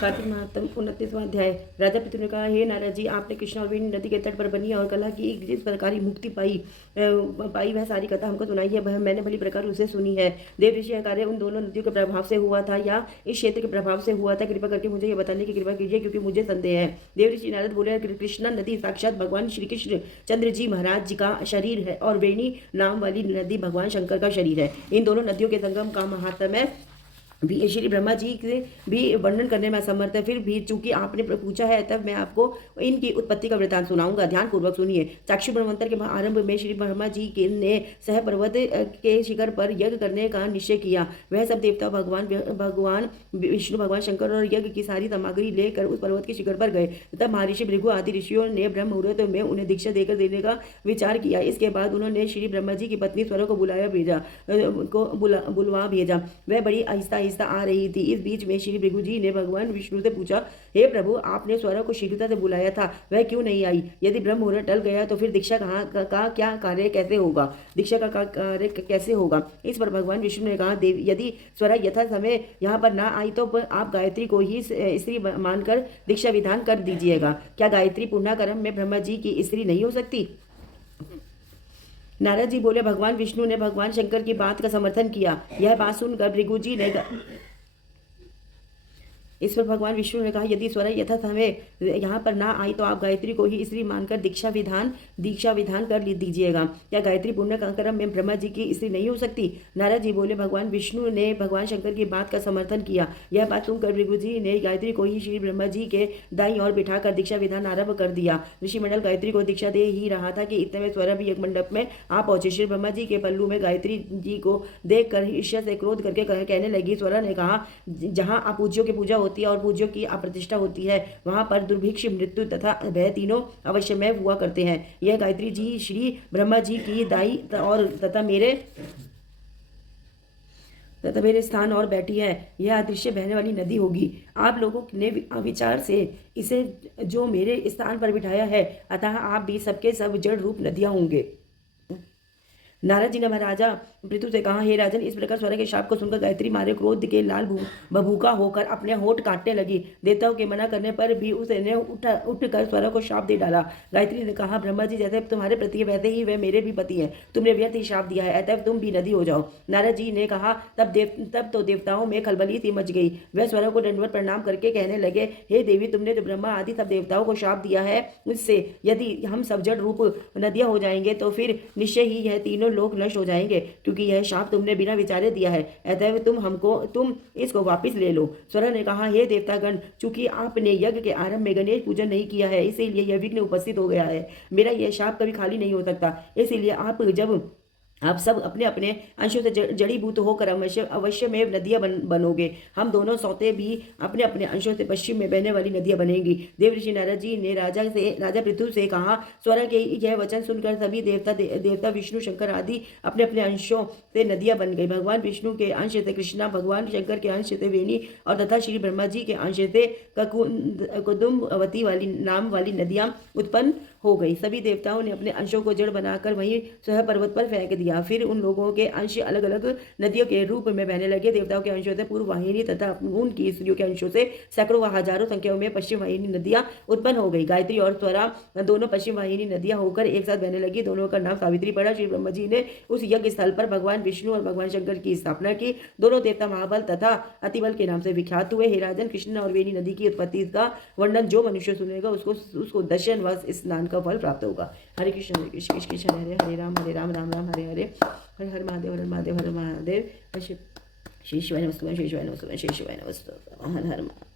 कार्तिक महात्म 29वां अध्याय। राजा पितृ ने कहा, हे नारद जी, आपने कृष्णा और वेणी नदी के तट पर बनी और कला की जिस प्रकार की मुक्ति पाई वह सारी कथा हमको सुनाई है, वह मैंने भली प्रकार उसे सुनी है। देव ऋषि का कार्य उन दोनों नदियों के प्रभाव से हुआ था या इस क्षेत्र के प्रभाव से हुआ था, कृपा करके मुझे यह बताने की कृपा कीजिए, क्योंकि मुझे संदेह है। देव ऋषि नारद बोले, कृष्णा नदी साक्षात भगवान श्री कृष्ण चंद्र जी महाराज जी का शरीर है और वेणी नाम वाली नदी भगवान शंकर का शरीर है। इन दोनों नदियों के संगम का महात्म्य भी श्री ब्रह्मा जी से भी वर्णन करने में असमर्थ है। फिर भी चूंकि आपने पूछा है, तब मैं आपको इनकी उत्पत्ति का वृतांत सुनाऊंगा। ध्यान पूर्वक सुनिए। चाक्षु ब्रह्मंतर के आरंभ में श्री ब्रह्मा जी के ने सह पर्वत के शिखर पर यज्ञ करने का निश्चय किया। वह सब देवता भगवान विष्णु, भगवान शंकर और यज्ञ की सारी सामग्री लेकर उस पर्वत के शिखर पर गए। तब महर्षि भृगु आदि ऋषियों ने ब्रह्म मुहूर्त में उन्हें दीक्षा देकर देने का विचार किया। इसके बाद उन्होंने श्री ब्रह्मा जी की पत्नी स्वरा को बुलवा भेजा। वह बड़ी आहिस्ता आ रही थी। इस बीच में श्री भृगु जी ने भगवान विष्णु से पूछा, हे प्रभु, आपने स्वरा को शीघ्रता से बुलाया था, वह क्यों नहीं आई? यदि ब्रह्म मुहूर्त टल गया तो फिर दीक्षा का क्या कार्य कैसे होगा? दीक्षा का कार्य कैसे होगा? इस पर भगवान विष्णु ने कहा, देव, यदि स्वरा यथा समय यहाँ पर ना आई तो आप गायत्री को ही स्त्री मानकर दीक्षा विधान कर दीजिएगा। क्या गायत्री पूर्णाकर्म में ब्रह्मा जी की स्त्री नहीं हो सकती? नारद जी बोले, भगवान विष्णु ने भगवान शंकर की बात का समर्थन किया। यह बात सुनकर भृगु जी ने इस पर भगवान विष्णु ने कहा, यदि स्वरा यथा समय यहाँ पर ना आई तो आप गायत्री को ही स्त्री मानकर दीक्षा विधान कर दीजिएगा। क्या गायत्री पुण्य कर्म में ब्रह्मा जी की स्त्री नहीं हो सकती? नारद जी बोले, भगवान विष्णु ने भगवान शंकर की बात का समर्थन किया। यह बात सुनकर भृगु जी ने गायत्री को ही श्री ब्रह्मा जी के दाईं ओर बिठाकर दीक्षा विधान आरंभ कर दिया। ऋषिमंडल गायत्री को दीक्षा दे ही रहा था कि इतने में स्वरा भी एक मंडप में आ पहुंचे। श्री ब्रह्मा जी के पल्लू में गायत्री जी को देखकर ईर्ष्या से क्रोध करके कहने लगी। स्वरा ने कहा, जहाँ अपूज्यों की पूजा होती है और पूज्यों की अप्रतिष्ठा होती है, वहां पर दुर्भिक्ष, मृत्यु तथा भय तीनों अवश्यमय हुआ करते हैं। यह गायत्री जी श्री ब्रह्मा जी की दाई और तथा मेरे स्थान और बैठी है। यह अदृश्य बहने वाली नदी होगी। आप लोगों ने विचार से इसे जो मेरे स्थान पर बिठाया है, अतः आप भी सबके सब जड़ रूप नदियां होंगे। नारद जी ने महाराजा पृथु से कहा, हे राजन, इस प्रकार स्वरा के शाप को सुनकर गायत्री मारे क्रोध के लाल बभूका होकर अपने होठ काटने लगी। देवताओं के मना करने पर भी उसने उठकर स्वरा को शाप दे डाला। गायत्री ने कहा, ब्रह्मा जी जैसे तुम्हारे पति है वैसे ही वह मेरे भी पति हैं। तुमने व्यर्थ ही शाप दिया है, अतः तुम भी नदी हो जाओ। नारद जी ने कहा, तब तो देवताओं में खलबली सी मच गई। वह स्वरा को दंडवत प्रणाम करके कहने लगे, हे देवी, तुमने तो ब्रह्मा आदि सब देवताओं को शाप दिया है। उससे यदि हम सब जड़ रूप नदियां हो जाएंगे तो फिर निश्चय ही यह तीनों लोग नष्ट हो जाएंगे, क्योंकि यह शाप तुमने बिना विचारे दिया है। अतः तुम इसको वापस ले लो। स्वरा ने कहा, हे देवतागण, चूंकि आपने यज्ञ के आरंभ में गणेश पूजन नहीं किया है, इसीलिए यह विघ्न उपस्थित हो गया है। मेरा यह शाप कभी खाली नहीं हो सकता। इसीलिए आप सब अपने अपने अंशों से जड़ीभूत होकर अवश्य में नदियां बनोगे। हम दोनों सौते भी अपने अपने अंशों से पश्चिम में बहने वाली नदियां बनेंगी। देव ऋषि नारद जी ने राजा पृथु से कहा, स्वरा के यह वचन सुनकर सभी देवता विष्णु, शंकर आदि अपने अपने अंशों से नदियां बन गई। भगवान विष्णु के अंश से कृष्णा, भगवान शंकर के अंश से वेणी और तथा श्री ब्रह्मा जी के अंश से कुदुम्बवती नाम वाली नदियां उत्पन्न हो गई। सभी देवताओं ने अपने अंशों को जड़ बनाकर वहीं स्वयं पर्वत पर फेंक दिया। फिर उन लोगों के अंश अलग अलग नदियों के रूप में बहने लगे। देवताओं के अंशों से पूर्व वाहिनी तथा उनकी स्त्रियों के अंशों से सैकड़ों व हजारों संख्या में पश्चिम वाहिनी नदियां उत्पन्न हो गई। गायत्री और स्वरा दोनों पश्चिम वाहिनी नदियां होकर एक साथ बहने लगी। दोनों का नाम सावित्री पड़ा। श्री ब्रह्मा जी ने उस यज्ञ स्थल पर भगवान विष्णु और भगवान शंकर की स्थापना की। दोनों देवता महाबल तथा अतिबल के नाम से विख्यात हुए। हे राजन, कृष्ण और वेणी नदी की उत्पत्ति का वर्णन जो मनुष्य सुनेगा उसको दर्शन व स्नान का फल प्राप्त होगा। हरे कृष्ण कृष्ण कृष्ण हरे हरे राम राम राम हरे हरे। हर हर महादेव, हर महादेव, हर महादेव। श्री शिवाय नमस्तुभ्यं, श्री शिवाय नमस्तुभ्यं, श्री शिवाय नमस्तुभ्यं। हर हर महादेव।